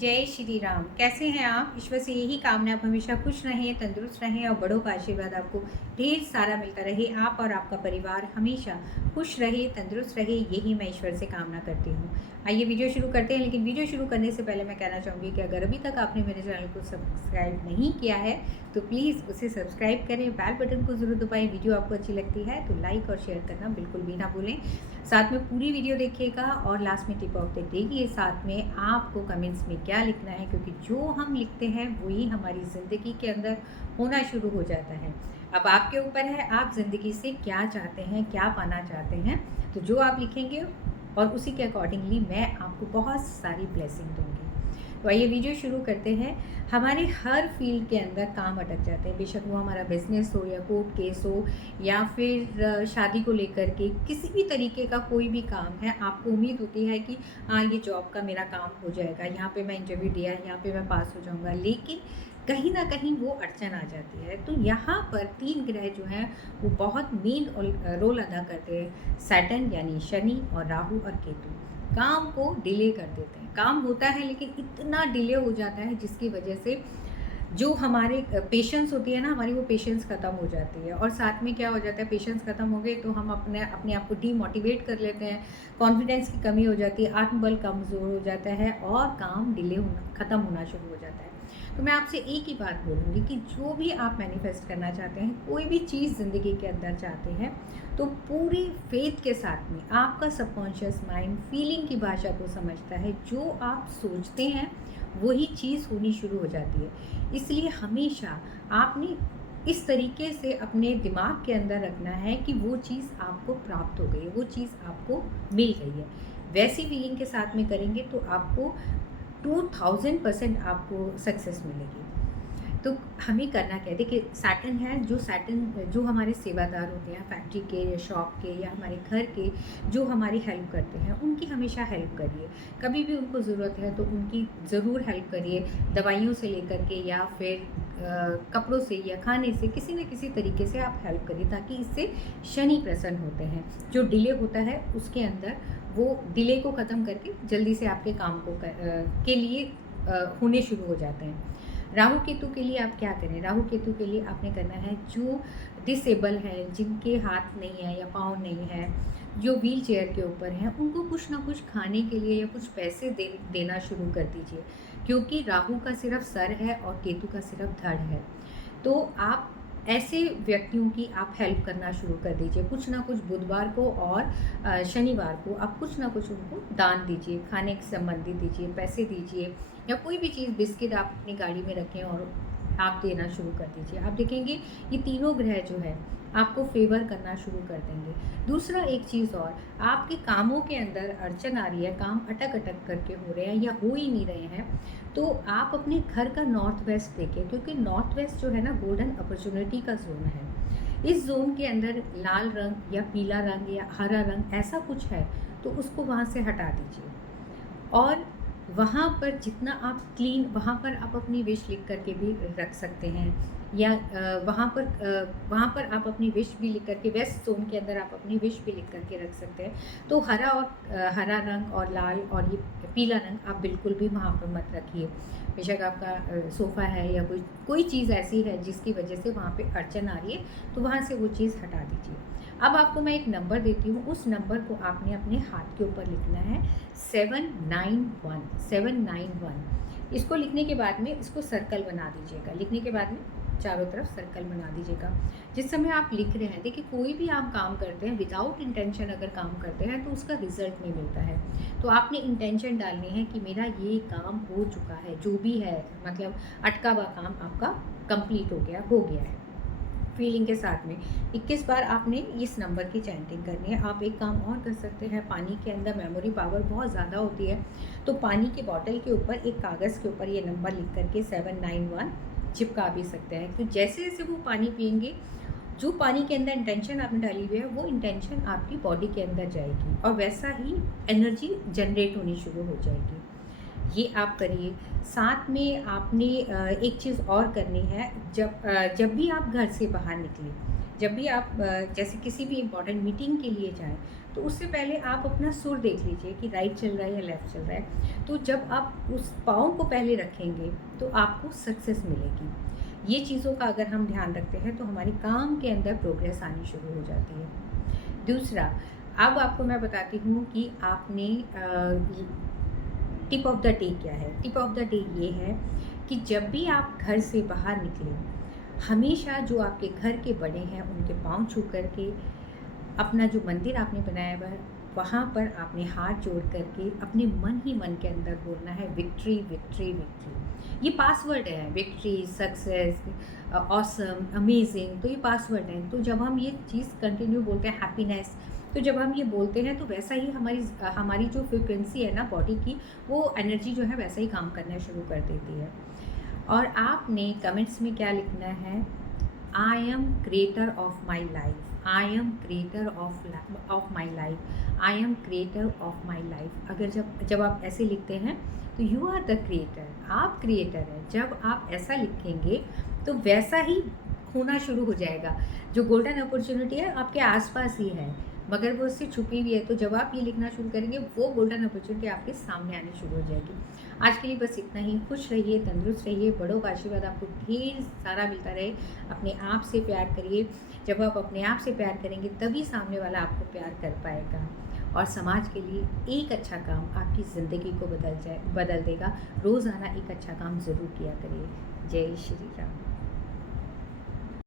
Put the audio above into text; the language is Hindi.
जय श्री राम। कैसे हैं आप? ईश्वर से यही कामना, आप हमेशा खुश रहें, तंदुरुस्त रहें और बड़ों का आशीर्वाद आपको ढेर सारा मिलता रहे। आप और आपका परिवार हमेशा खुश रहे, तंदुरुस्त रहे, यही मैं ईश्वर से कामना करती हूँ। आइए वीडियो शुरू करते हैं, लेकिन वीडियो शुरू करने से पहले मैं कहना चाहूँगी कि अगर अभी तक आपने मेरे चैनल को सब्सक्राइब नहीं किया है तो प्लीज़ उसे सब्सक्राइब करें, बेल बटन को ज़रूर दबाएँ। वीडियो आपको अच्छी लगती है तो लाइक और शेयर करना बिल्कुल भी ना भूलें। साथ में पूरी वीडियो देखिएगा और लास्ट में टिप ऑफ द डे देखिए, साथ में आपको कमेंट्स में क्या लिखना है, क्योंकि जो हम लिखते हैं वही हमारी ज़िंदगी के अंदर होना शुरू हो जाता है। अब आपके ऊपर है, आप ज़िंदगी से क्या चाहते हैं, क्या पाना चाहते हैं। तो जो आप लिखेंगे और उसी के अकॉर्डिंगली मैं आपको बहुत सारी ब्लेसिंग दूँगी। तो आइए वीडियो शुरू करते हैं। हमारे हर फील्ड के अंदर काम अटक जाते हैं, बेशक वो हमारा बिजनेस हो या कोर्ट केस हो या फिर शादी को लेकर के किसी भी तरीके का कोई भी काम है। आपको उम्मीद होती है कि हाँ, ये जॉब का मेरा काम हो जाएगा, यहाँ पे मैं इंटरव्यू दिया है, यहाँ पे मैं पास हो जाऊँगा, लेकिन कहीं ना कहीं वो अड़चन आ जाती है। तो यहाँ पर 3 ग्रह जो हैं वो बहुत मेन रोल अदा करते हैं। सैटर्न यानी शनि और राहु और केतु काम को डिले कर देते हैं। काम होता है लेकिन इतना डिले हो जाता है जिसकी वजह से जो हमारे पेशेंस होती है ना, हमारी वो पेशेंस ख़त्म हो जाती है। और साथ में क्या हो जाता है, पेशेंस ख़त्म हो गए तो हम अपने अपने आप को डीमोटिवेट कर लेते हैं, कॉन्फिडेंस की कमी हो जाती है, आत्मबल कमज़ोर हो जाता है और काम डिले होना ख़त्म होना शुरू हो जाता है। तो मैं आपसे एक ही बात बोलूँगी कि जो भी आप मैनिफेस्ट करना चाहते हैं, कोई भी चीज़ ज़िंदगी के अंदर चाहते हैं, तो पूरी फेथ के साथ में आपका सबकॉन्शियस माइंड फीलिंग की भाषा को समझता है। जो आप सोचते हैं वही चीज़ होनी शुरू हो जाती है। इसलिए हमेशा आपने इस तरीके से अपने दिमाग के अंदर रखना है कि वो चीज़ आपको प्राप्त हो गई है, वो चीज़ आपको मिल गई है। वैसी फीलिंग के साथ में करेंगे तो आपको 2000% आपको सक्सेस मिलेगी। तो हमें करना क्या है, देखिए सैटर्न है, जो सैटर्न जो हमारे सेवादार होते हैं फैक्ट्री के या शॉप के या हमारे घर के, जो हमारी हेल्प करते हैं, उनकी हमेशा हेल्प करिए। कभी भी उनको ज़रूरत है तो उनकी ज़रूर हेल्प करिए, दवाइयों से लेकर के या फिर कपड़ों से या खाने से, किसी न किसी तरीके से आप हेल्प करिए, ताकि इससे शनि प्रसन्न होते हैं। जो डिले होता है उसके अंदर वो डिले को ख़त्म करके जल्दी से आपके काम को के लिए होने शुरू हो जाते हैं। राहु केतु के लिए आप क्या करें? राहु केतु के लिए आपने करना है, जो डिसेबल हैं, जिनके हाथ नहीं है या पाँव नहीं है, जो व्हील चेयर के ऊपर हैं, उनको कुछ ना कुछ खाने के लिए या कुछ पैसे देना शुरू कर दीजिए, क्योंकि राहु का सिर्फ सर है और केतु का सिर्फ धड़ है। तो आप ऐसे व्यक्तियों की आप हेल्प करना शुरू कर दीजिए। कुछ ना कुछ बुधवार को और शनिवार को आप कुछ ना कुछ उनको दान दीजिए, खाने से संबंधित दीजिए, पैसे दीजिए, या कोई भी चीज़, बिस्किट आप अपनी गाड़ी में रखें और आप देना शुरू कर दीजिए। आप देखेंगे ये तीनों ग्रह जो है आपको फेवर करना शुरू कर देंगे। दूसरा एक चीज़ और, आपके कामों के अंदर अड़चन आ रही है, काम अटक-अटक करके हो रहे हैं या हो ही नहीं रहे हैं, तो आप अपने घर का नॉर्थ वेस्ट देखें, क्योंकि नॉर्थ वेस्ट जो है ना, गोल्डन अपॉर्चुनिटी का ज़ोन है। इस ज़ोन के अंदर लाल रंग या पीला रंग या हरा रंग ऐसा कुछ है, तो उसको वहाँ से हटा दीजिए। और वहाँ पर जितना आप क्लीन, वहाँ पर आप अपनी विश लिख करके भी रख सकते हैं, या वहाँ पर आप अपनी विश भी लिख करके, वेस्ट ज़ोन के अंदर आप अपनी विश भी लिख करके रख सकते हैं। तो हरा रंग और लाल और ये पीला रंग आप बिल्कुल भी वहाँ पर मत रखिए। बेशक आपका सोफ़ा है या कोई कोई चीज़ ऐसी है जिसकी वजह से वहाँ पे अड़चन आ रही है, तो वहाँ से वो चीज़ हटा दीजिए। अब आपको मैं एक नंबर देती हूँ, उस नंबर को आपने अपने हाथ के ऊपर लिखना है, 791। इसको लिखने के बाद में इसको सर्कल बना दीजिएगा। लिखने के बाद में चारों तरफ सर्कल बना दीजिएगा। जिस समय आप लिख रहे हैं, देखिए कोई भी आप काम करते हैं विदाउट इंटेंशन अगर काम करते हैं तो उसका रिजल्ट नहीं मिलता है। तो आपने इंटेंशन डालनी है कि मेरा ये काम हो चुका है, जो भी है, मतलब अटका हुआ काम आपका कंप्लीट हो गया है। फीलिंग के साथ में 21 बार आपने इस नंबर की चैंटिंग करनी है। आप एक काम और कर सकते हैं, पानी के अंदर मेमोरी पावर बहुत ज़्यादा होती है, तो पानी की बॉटल के ऊपर एक कागज़ के ऊपर ये नंबर लिख करके 791 चिपका भी सकते हैं। तो जैसे जैसे वो पानी पिएंगे, जो पानी के अंदर इंटेंशन आपने डाली हुई है वो इंटेंशन आपकी बॉडी के अंदर जाएगी और वैसा ही एनर्जी जनरेट होनी शुरू हो जाएगी। ये आप करिए। साथ में आपने एक चीज़ और करनी है, जब भी आप घर से बाहर निकलें, जब भी आप जैसे किसी भी इम्पोर्टेंट मीटिंग के लिए जाएँ, तो उससे पहले आप अपना सुर देख लीजिए कि राइट चल रहा है या लेफ़्ट चल रहा है। तो जब आप उस पाँव को पहले रखेंगे, तो आपको सक्सेस मिलेगी। ये चीज़ों का अगर हम ध्यान रखते हैं, तो हमारे काम के अंदर प्रोग्रेस आनी शुरू हो जाती है। दूसरा, अब आपको मैं बताती हूँ कि आपने टिप ऑफ द डे क्या है? टिप ऑफ द डे ये है कि जब भी आप घर से बाहर निकलें, हमेशा जो आपके घर के बड़े हैं, उनके पाँव छू कर के अपना जो मंदिर आपने बनाया हुआ है, वहाँ पर आपने हाथ जोड़ करके अपने मन ही मन के अंदर बोलना है विक्ट्री, विक्ट्री, विक्ट्री। ये पासवर्ड है, विक्ट्री, सक्सेस, ऑसम, अमेजिंग, तो ये पासवर्ड है। तो जब हम ये चीज़ कंटिन्यू बोलते हैं, हैप्पीनेस, तो जब हम ये बोलते हैं तो वैसा ही हमारी जो फ्रिक्वेंसी है ना बॉडी की, वो एनर्जी जो है वैसा ही काम करना शुरू कर देती है। और आपने कमेंट्स में क्या लिखना है? I am creator of my life, I am creator of my life, I am creator of my life. अगर जब आप ऐसे लिखते हैं तो यू आर द क्रिएटर, आप क्रिएटर हैं। जब आप ऐसा लिखेंगे तो वैसा ही होना शुरू हो जाएगा। जो गोल्डन अपॉर्चुनिटी है आपके आसपास ही है, मगर वो उससे छुपी हुई है। तो जब आप ये लिखना शुरू करेंगे, वो गोल्डन अपॉर्चुनिटी आपके सामने आनी शुरू हो जाएगी। आज के लिए बस इतना ही। खुश रहिए, तंदुरुस्त रहिए, बड़ों का आशीर्वाद आपको ढेर सारा मिलता रहे। अपने आप से प्यार करिए। जब आप अपने आप से प्यार करेंगे, तभी सामने वाला आपको प्यार कर पाएगा। और समाज के लिए एक अच्छा काम आपकी ज़िंदगी को बदल देगा। रोज़ाना एक अच्छा काम ज़रूर किया करिए। जय श्री राम।